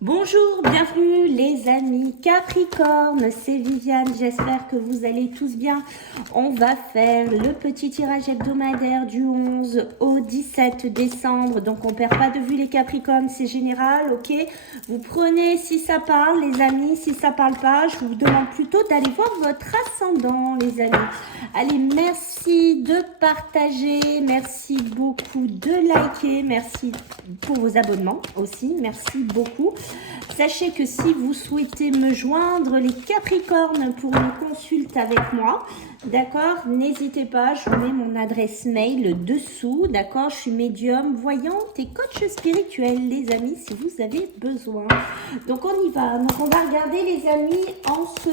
Bonjour, bienvenue les amis Capricorne, c'est Viviane, j'espère que vous allez tous bien. On va faire le petit tirage hebdomadaire du 11 au 17 décembre, donc on perd pas de vue les Capricornes, c'est général, ok? Vous prenez si ça parle les amis, si ça parle pas, je vous demande plutôt d'aller voir votre ascendant les amis. Allez, merci de partager, merci beaucoup de liker, merci pour vos abonnements aussi, merci beaucoup. Sachez que si vous souhaitez me joindre les Capricornes pour une consulte avec moi, d'accord, n'hésitez pas, je vous mets mon adresse mail dessous, d'accord, je suis médium, voyante et coach spirituel les amis si vous avez besoin. Donc on y va, donc on va regarder les amis en ce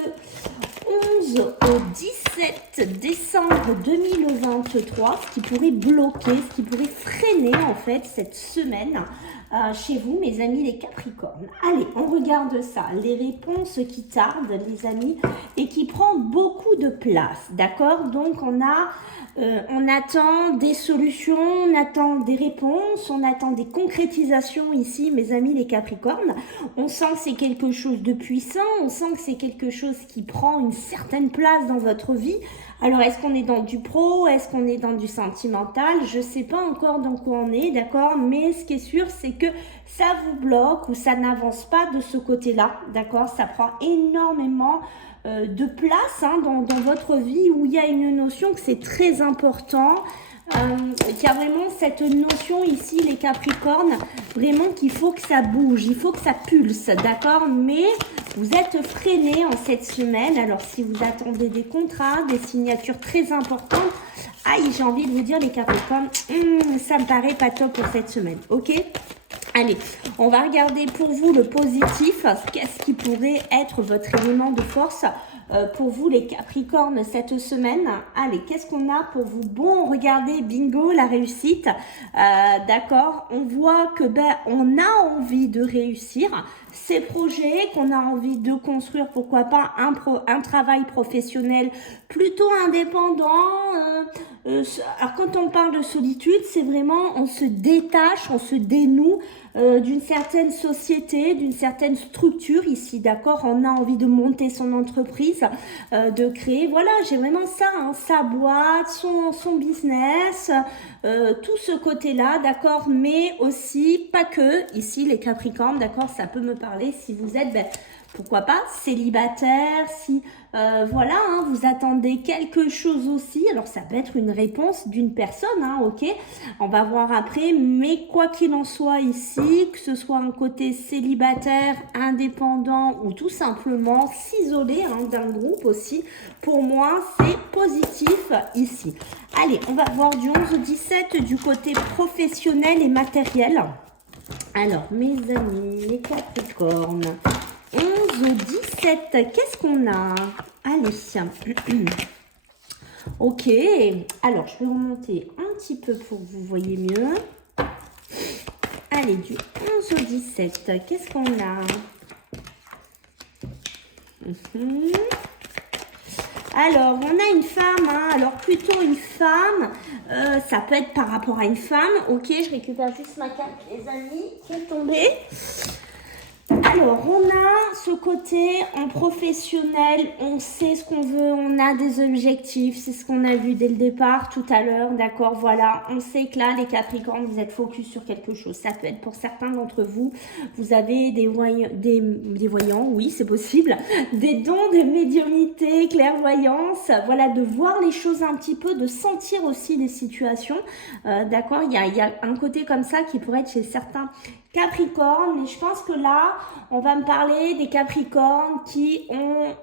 11 au 17 décembre 2023, ce qui pourrait bloquer, ce qui pourrait freiner en fait cette semaine chez vous, mes amis les Capricornes. Allez, on regarde ça. Les réponses qui tardent, les amis, et qui prend beaucoup de place, d'accord? Donc, on attend des solutions, on attend des réponses, on attend des concrétisations ici, mes amis les Capricornes. On sent que c'est quelque chose de puissant, on sent que c'est quelque chose qui prend une certaine place dans votre vie. Alors, est-ce qu'on est dans du pro? Est-ce qu'on est dans du sentimental? Je ne sais pas encore dans quoi on est, d'accord? Mais ce qui est sûr, c'est que ça vous bloque ou ça n'avance pas de ce côté-là, d'accord? Ça prend énormément de place dans votre vie où il y a une notion que c'est très important. Il y a vraiment cette notion ici, les Capricornes, vraiment qu'il faut que ça bouge, il faut que ça pulse, d'accord? Mais vous êtes freinés en cette semaine. Alors, si vous attendez des contrats, des signatures très importantes, aïe, j'ai envie de vous dire, les Capricornes, ça me paraît pas top pour cette semaine, ok? Allez, on va regarder pour vous le positif. Qu'est-ce qui pourrait être votre élément de force pour vous les Capricornes cette semaine? Allez, qu'est-ce qu'on a pour vous? Bon, regardez, bingo, la réussite. D'accord, on voit que on a envie de réussir ces projets, qu'on a envie de construire, pourquoi pas un travail professionnel plutôt indépendant. Alors quand on parle de solitude, c'est vraiment on se détache, on se dénoue d'une certaine société, d'une certaine structure ici, d'accord? On a envie de monter son entreprise, de créer, voilà, j'ai vraiment ça, sa boîte, son business, tout ce côté-là, d'accord? Mais aussi, pas que, ici, les Capricornes, d'accord? Ça peut me parler si vous êtes, pourquoi pas, célibataire, si, voilà, vous attendez quelque chose aussi. Alors, ça peut être une réponse d'une personne, ok? On va voir après, mais quoi qu'il en soit ici, que ce soit un côté célibataire, indépendant ou tout simplement s'isoler d'un groupe aussi, pour moi, c'est positif ici. Allez, on va voir du 11 au 17 du côté professionnel et matériel. Alors, mes amis, les Capricornes, 11 au 17, qu'est-ce qu'on a? Allez, ok, alors je vais remonter un petit peu pour que vous voyez mieux. Allez, du 11 au 17, qu'est-ce qu'on a? Alors, on a une femme, alors plutôt une femme, ça peut être par rapport à une femme. Ok, je récupère juste ma carte, les amis, qui est tombée. Alors, on a ce côté en professionnel, on sait ce qu'on veut, on a des objectifs, c'est ce qu'on a vu dès le départ tout à l'heure, d'accord, voilà. On sait que là, les Capricornes, vous êtes focus sur quelque chose. Ça peut être pour certains d'entre vous, vous avez des voyants, oui, c'est possible, des dons de médiumnité, clairvoyance, voilà, de voir les choses un petit peu, de sentir aussi les situations, d'accord. Il y a un côté comme ça qui pourrait être chez certains Capricorne, mais je pense que là, on va me parler des Capricornes qui on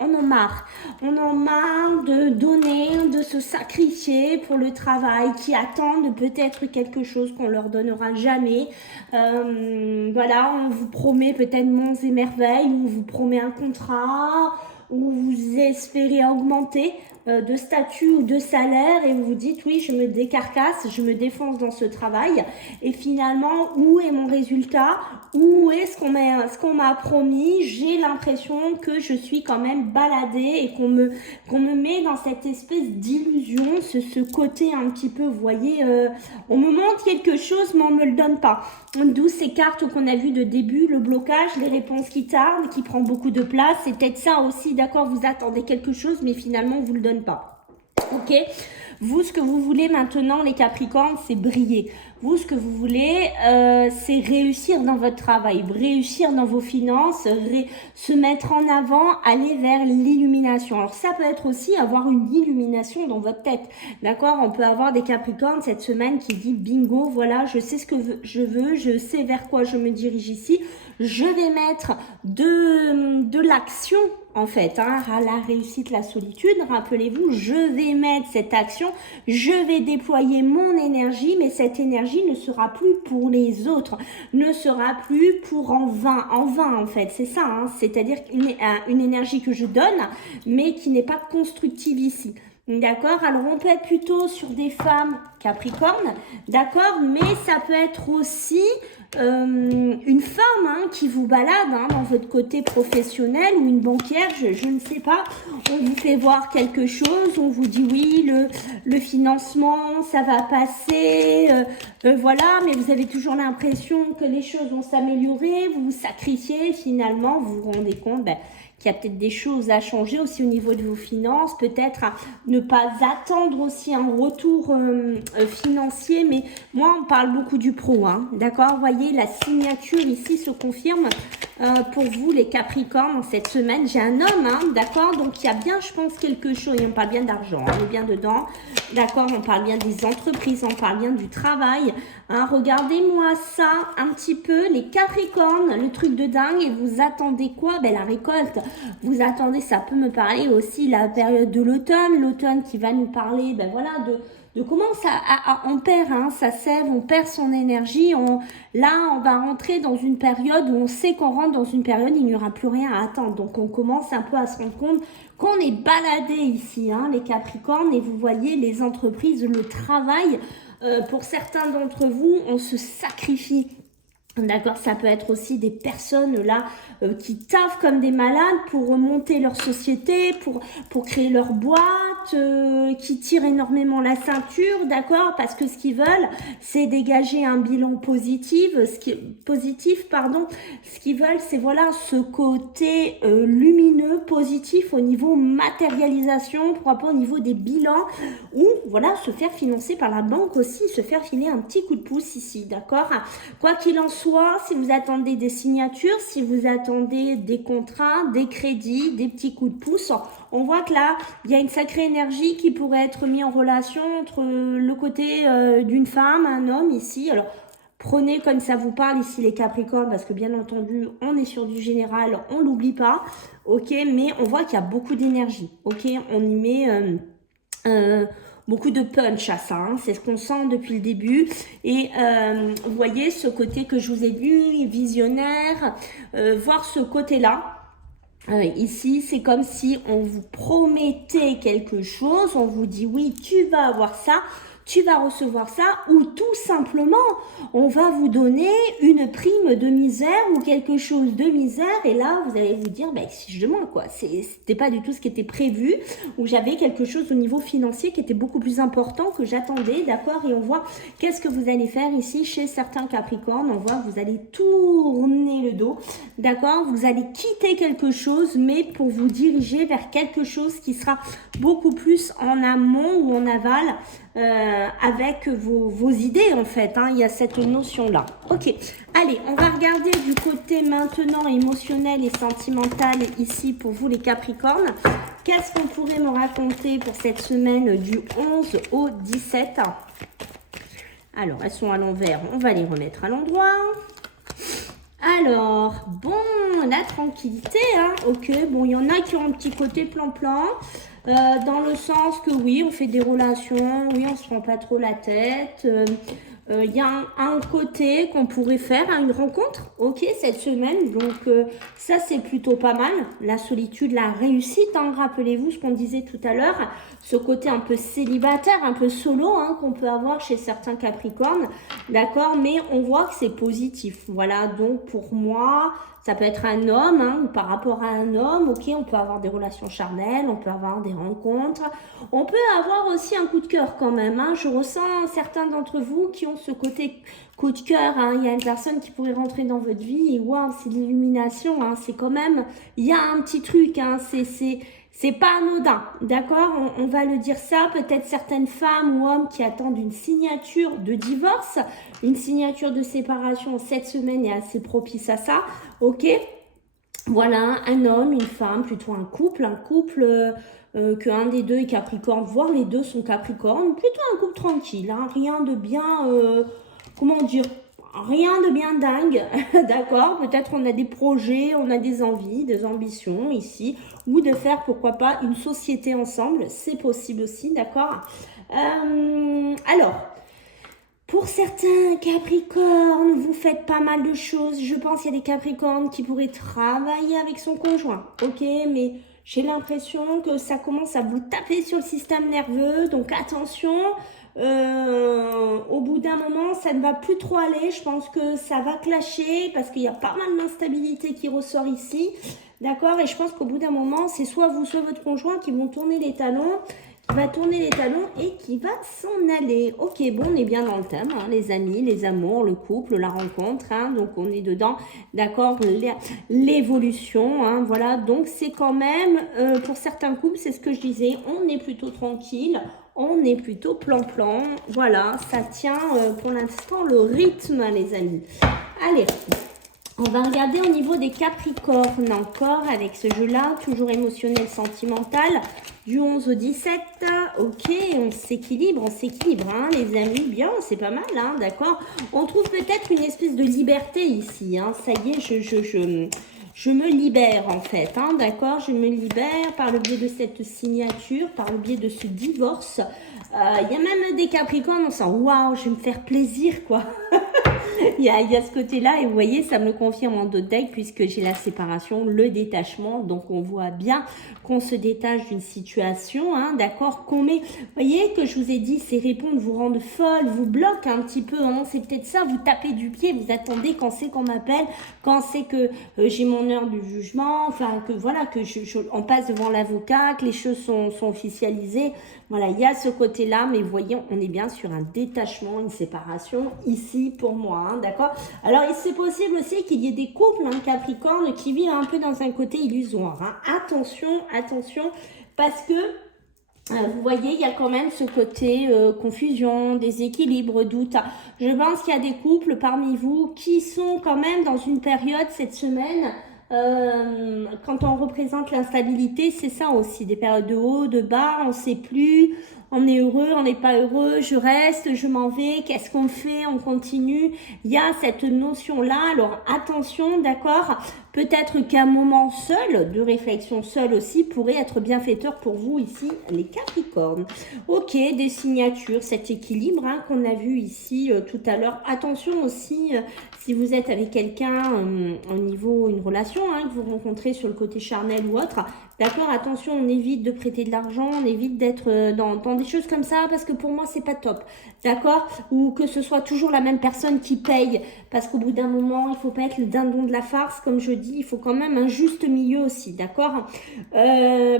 en marre. On en marre de donner, de se sacrifier pour le travail, qui attendent peut-être quelque chose qu'on leur donnera jamais. Voilà, on vous promet peut-être monts et merveilles, ou on vous promet un contrat, ou vous espérez augmenter de statut ou de salaire et vous vous dites oui, je me décarcasse, je me défonce dans ce travail et finalement, où est mon résultat? Où est ce qu'on m'a promis? J'ai l'impression que je suis quand même baladée et qu'on me met dans cette espèce d'illusion, ce côté un petit peu, vous voyez, on me montre quelque chose mais on me le donne pas. D'où ces cartes qu'on a vues de début, le blocage, les réponses qui tardent, qui prend beaucoup de place. C'est peut-être ça aussi, d'accord, vous attendez quelque chose mais finalement on vous le donne pas. Ok, vous, ce que vous voulez maintenant, les Capricornes, c'est briller. Vous, ce que vous voulez, c'est réussir dans votre travail, réussir dans vos finances, se mettre en avant, aller vers l'illumination. Alors, ça peut être aussi avoir une illumination dans votre tête. D'accord? On peut avoir des Capricornes cette semaine qui dit bingo, voilà, je sais ce que je veux, je sais vers quoi je me dirige ici. Je vais mettre de l'action en fait, hein, à la réussite, la solitude. Rappelez-vous, je vais mettre cette action, je vais déployer mon énergie, mais cette énergie ne sera plus pour les autres, ne sera plus pour en vain en fait, c'est ça, hein, c'est-à-dire une énergie que je donne, mais qui n'est pas constructive ici. D'accord, alors on peut être plutôt sur des femmes Capricornes, d'accord, mais ça peut être aussi une femme hein, qui vous balade hein, dans votre côté professionnel ou une banquière, je ne sais pas, on vous fait voir quelque chose, on vous dit oui, le financement, ça va passer, voilà, mais vous avez toujours l'impression que les choses vont s'améliorer, vous vous sacrifiez, finalement, vous vous rendez compte, qu'il y a peut-être des choses à changer aussi au niveau de vos finances, peut-être à ne pas attendre aussi un retour financier, mais moi on parle beaucoup du pro, hein, d'accord, vous voyez la signature ici se confirme pour vous les Capricornes cette semaine, j'ai un homme, hein, d'accord, donc il y a bien je pense quelque chose, et on parle bien d'argent, on est bien dedans, d'accord, on parle bien des entreprises, on parle bien du travail, hein, regardez-moi ça un petit peu, les Capricornes, le truc de dingue, et vous attendez quoi? La récolte. Vous attendez, ça peut me parler aussi la période de l'automne qui va nous parler, voilà, de comment ça, on perd hein, sa sève, on perd son énergie, là on va rentrer dans une période où on sait qu'on rentre dans une période, il n'y aura plus rien à attendre, donc on commence un peu à se rendre compte qu'on est baladé ici, hein, les Capricornes, et vous voyez les entreprises, le travail, pour certains d'entre vous, on se sacrifie. D'accord, ça peut être aussi des personnes là qui taffent comme des malades pour monter leur société, pour créer leur boîte, qui tirent énormément la ceinture, d'accord, parce que ce qu'ils veulent, c'est dégager un bilan positif, ce qu'ils veulent, c'est voilà ce côté lumineux, positif au niveau matérialisation, pourquoi pas au niveau des bilans, ou voilà, se faire financer par la banque aussi, se faire filer un petit coup de pouce ici, d'accord. Quoi qu'il en soit, si vous attendez des signatures, si vous attendez des contrats, des crédits, des petits coups de pouce, on voit que là, il y a une sacrée énergie qui pourrait être mise en relation entre le côté d'une femme, un homme ici. Alors, prenez comme ça vous parle ici les Capricornes, parce que bien entendu, on est sur du général, on l'oublie pas, ok, mais on voit qu'il y a beaucoup d'énergie, ok, on y met... beaucoup de punch à ça, hein. C'est ce qu'on sent depuis le début. Et vous voyez ce côté que je vous ai vu, visionnaire, voir ce côté-là. Ici, c'est comme si on vous promettait quelque chose, on vous dit oui, tu vas avoir ça, tu vas recevoir ça, ou tout simplement, on va vous donner une prime de misère ou quelque chose de misère, et là, vous allez vous dire, si je demande quoi, c'était pas du tout ce qui était prévu, ou j'avais quelque chose au niveau financier qui était beaucoup plus important que j'attendais, d'accord, et on voit qu'est-ce que vous allez faire ici chez certains Capricornes, on voit que vous allez tourner le dos, d'accord, vous allez quitter quelque chose, mais pour vous diriger vers quelque chose qui sera beaucoup plus en amont ou en aval, avec vos idées en fait, hein, il y a cette notion là. Ok, allez, on va regarder du côté maintenant émotionnel et sentimental ici pour vous les Capricornes. Qu'est-ce qu'on pourrait me raconter pour cette semaine du 11 au 17? Alors, elles sont à l'envers, on va les remettre à l'endroit. Alors, bon, la tranquillité, hein, ok, bon, il y en a qui ont un petit côté plan-plan, dans le sens que oui, on fait des relations, oui, on se prend pas trop la tête, Il y a un côté qu'on pourrait faire, une rencontre, ok, cette semaine. Donc, ça, c'est plutôt pas mal. La solitude, la réussite, hein, rappelez-vous ce qu'on disait tout à l'heure. Ce côté un peu célibataire, un peu solo, hein, qu'on peut avoir chez certains Capricornes. D'accord, mais on voit que c'est positif. Voilà, donc pour moi, ça peut être un homme, hein, ou par rapport à un homme, ok, on peut avoir des relations charnelles, on peut avoir des rencontres, on peut avoir aussi un coup de cœur quand même, hein. Je ressens certains d'entre vous qui ont ce côté coup de cœur, hein. Il y a une personne qui pourrait rentrer dans votre vie et waouh, c'est l'illumination, hein. C'est quand même, il y a un petit truc, hein. C'est pas anodin, d'accord, on va le dire ça. Peut-être certaines femmes ou hommes qui attendent une signature de divorce, une signature de séparation cette semaine est assez propice à ça, ok. Voilà, un homme, une femme, plutôt un couple que un des deux est Capricorne, voire les deux sont Capricorne, plutôt un couple tranquille, hein, rien de bien, comment dire, rien de bien dingue, d'accord. Peut-être on a des projets, on a des envies, des ambitions ici, ou de faire, pourquoi pas, une société ensemble, c'est possible aussi, d'accord. Alors, pour certains Capricornes, vous faites pas mal de choses. Je pense qu'il y a des Capricornes qui pourraient travailler avec son conjoint. Ok, mais j'ai l'impression que ça commence à vous taper sur le système nerveux. Donc attention, au bout d'un moment, ça ne va plus trop aller. Je pense que ça va clasher parce qu'il y a pas mal d'instabilité qui ressort ici. D'accord. Et je pense qu'au bout d'un moment, c'est soit vous, soit votre conjoint qui vont tourner les talons, qui va tourner les talons et qui va s'en aller. Ok, bon, on est bien dans le thème, hein, les amis, les amours, le couple, la rencontre, hein, donc on est dedans, d'accord, l'évolution, hein, voilà, donc c'est quand même, pour certains couples, c'est ce que je disais, on est plutôt tranquille, on est plutôt plan-plan, voilà, ça tient pour l'instant le rythme, les amis. Allez, on va regarder au niveau des Capricornes encore avec ce jeu-là, toujours émotionnel, sentimental, du 11 au 17. Ok, on s'équilibre, hein, les amis, bien, c'est pas mal, hein, d'accord. On trouve peut-être une espèce de liberté ici, hein, ça y est, je me libère en fait, hein, d'accord, je me libère par le biais de cette signature, par le biais de ce divorce. Il y a même des Capricornes, on sent, waouh, je vais me faire plaisir, quoi. Il y a ce côté-là et vous voyez, ça me confirme en d'autres decks puisque j'ai la séparation, le détachement. Donc, on voit bien qu'on se détache d'une situation, hein, d'accord, qu'on met, vous voyez que je vous ai dit, ces réponses vous rendent folle, vous bloquent un petit peu, hein, c'est peut-être ça, vous tapez du pied, vous attendez quand c'est qu'on m'appelle, quand c'est que j'ai mon heure du jugement, enfin, que voilà, que on passe devant l'avocat, que les choses sont officialisées. Voilà, il y a ce côté-là, mais voyez, on est bien sur un détachement, une séparation ici pour moi, hein, d'accord. Alors, c'est possible aussi qu'il y ait des couples, hein, Capricorne, qui vivent un peu dans un côté illusoire, hein. Attention, parce que vous voyez, il y a quand même ce côté confusion, déséquilibre, doute. Je pense qu'il y a des couples parmi vous qui sont quand même dans une période cette semaine. Quand on représente l'instabilité, c'est ça aussi, des périodes de haut, de bas, on ne sait plus, on est heureux, on n'est pas heureux, je reste, je m'en vais, qu'est-ce qu'on fait, on continue. Il y a cette notion-là, alors attention, d'accord, peut-être qu'un moment seul, de réflexion seul aussi, pourrait être bienfaiteur pour vous ici, les Capricornes. Ok, des signatures, cet équilibre, hein, qu'on a vu ici tout à l'heure. Attention aussi, si vous êtes avec quelqu'un au niveau, une relation, hein, que vous rencontrez sur le côté charnel ou autre, d'accord, attention, on évite de prêter de l'argent, on évite d'être dans des choses comme ça, parce que pour moi, c'est pas top, d'accord. Ou que ce soit toujours la même personne qui paye, parce qu'au bout d'un moment, il faut pas être le dindon de la farce, comme je dis, il faut quand même un juste milieu aussi, d'accord.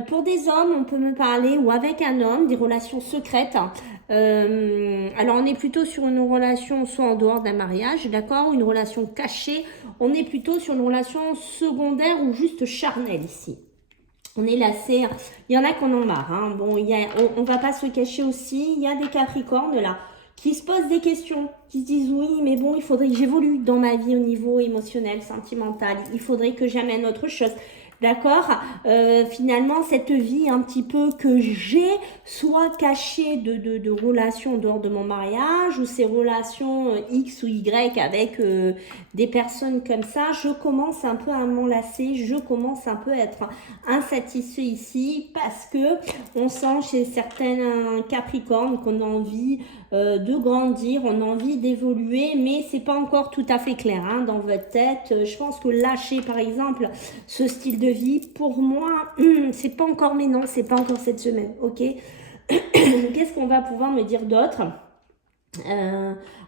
Pour des hommes, on peut me parler, ou avec un homme, des relations secrètes. Alors, on est plutôt sur une relation soit en dehors d'un mariage, d'accord, une relation cachée. On est plutôt sur une relation secondaire ou juste charnelle ici. On est lassé. Il y en a qui en ont marre, hein. Bon, on va pas se cacher aussi. Il y a des Capricornes là qui se posent des questions, qui se disent oui, mais bon, il faudrait que j'évolue dans ma vie au niveau émotionnel, sentimental. Il faudrait que j'amène autre chose. D'accord, finalement, cette vie un petit peu que j'ai, soit cachée de relations en dehors de mon mariage, ou ces relations X ou Y avec des personnes comme ça, je commence un peu à m'enlacer, je commence un peu à être insatisfait ici, parce que on sent chez certains Capricornes qu'on a envie de grandir, on a envie d'évoluer, mais c'est pas encore tout à fait clair hein, dans votre tête. Je pense que lâcher par exemple ce style de vie, pour moi, c'est pas encore, mais non, c'est pas encore cette semaine, ok. Qu'est-ce qu'on va pouvoir me dire d'autre?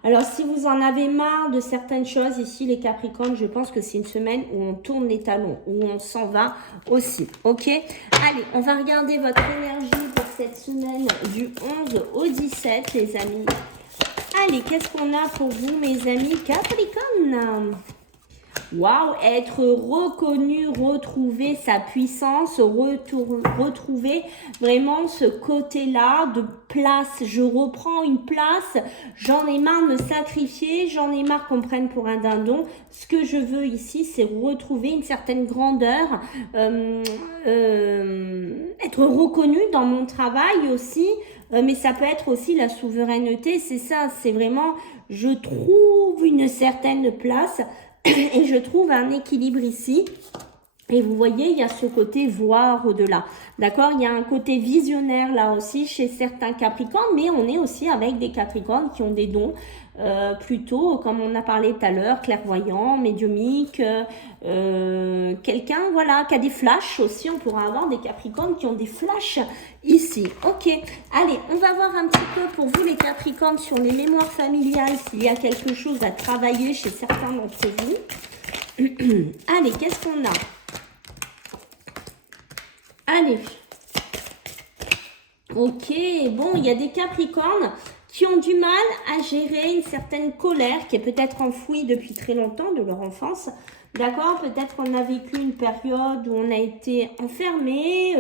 Alors si vous en avez marre de certaines choses ici les Capricornes, je pense que c'est une semaine où on tourne les talons, où on s'en va aussi, ok. Allez, on va regarder votre énergie pour cette semaine du 11 au 17 les amis. Allez, qu'est-ce qu'on a pour vous mes amis Capricornes? Waouh, être reconnu, retrouver sa puissance, retrouver vraiment ce côté-là de place. Je reprends une place, j'en ai marre de me sacrifier, j'en ai marre qu'on me prenne pour un dindon. Ce que je veux ici, c'est retrouver une certaine grandeur, être reconnu dans mon travail aussi, mais ça peut être aussi la souveraineté, c'est ça, c'est vraiment, je trouve une certaine place. Et je trouve un équilibre ici. Et vous voyez, il y a ce côté voir au-delà. D'accord? Il y a un côté visionnaire là aussi chez certains Capricornes. Mais on est aussi avec des Capricornes qui ont des dons. Plutôt, comme on a parlé tout à l'heure, clairvoyant, médiumique. Quelqu'un, voilà, qui a des flashs aussi. On pourra avoir des Capricornes qui ont des flashs ici. Ok. Allez, on va voir un petit peu pour vous les Capricornes sur les mémoires familiales. S'il y a quelque chose à travailler chez certains d'entre vous. Allez, qu'est-ce qu'on a? Allez. Ok, bon, il y a des Capricornes qui ont du mal à gérer une certaine colère qui est peut-être enfouie depuis très longtemps de leur enfance. D'accord? Peut-être qu'on a vécu une période où on a été enfermé.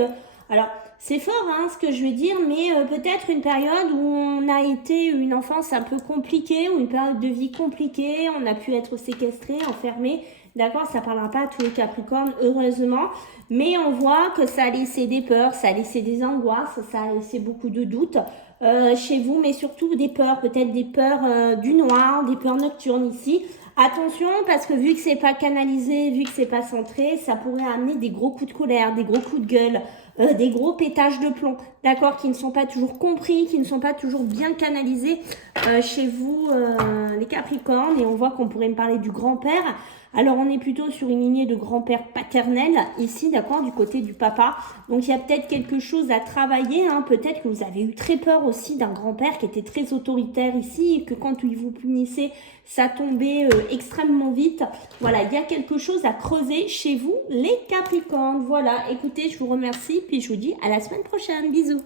Alors, c'est fort hein, ce que je veux dire, mais peut-être une période où on a été une enfance un peu compliquée, ou une période de vie compliquée, on a pu être séquestré, enfermé. D'accord, ça ne parlera pas à tous les Capricornes, heureusement. Mais on voit que ça a laissé des peurs, ça a laissé des angoisses, ça a laissé beaucoup de doutes chez vous, mais surtout des peurs, peut-être des peurs du noir, des peurs nocturnes ici. Attention, parce que vu que c'est pas canalisé, vu que c'est pas centré, ça pourrait amener des gros coups de colère, des gros coups de gueule, des gros pétages de plomb, d'accord, qui ne sont pas toujours compris, qui ne sont pas toujours bien canalisés chez vous, les Capricornes. Et on voit qu'on pourrait me parler du grand-père. Alors, on est plutôt sur une lignée de grand-père paternel ici, d'accord, du côté du papa. Donc, il y a peut-être quelque chose à travailler. Hein. Peut-être que vous avez eu très peur aussi d'un grand-père qui était très autoritaire ici et que quand il vous punissait, ça tombait extrêmement vite. Voilà, il y a quelque chose à creuser chez vous, les Capricornes. Voilà, écoutez, je vous remercie puis je vous dis à la semaine prochaine. Bisous.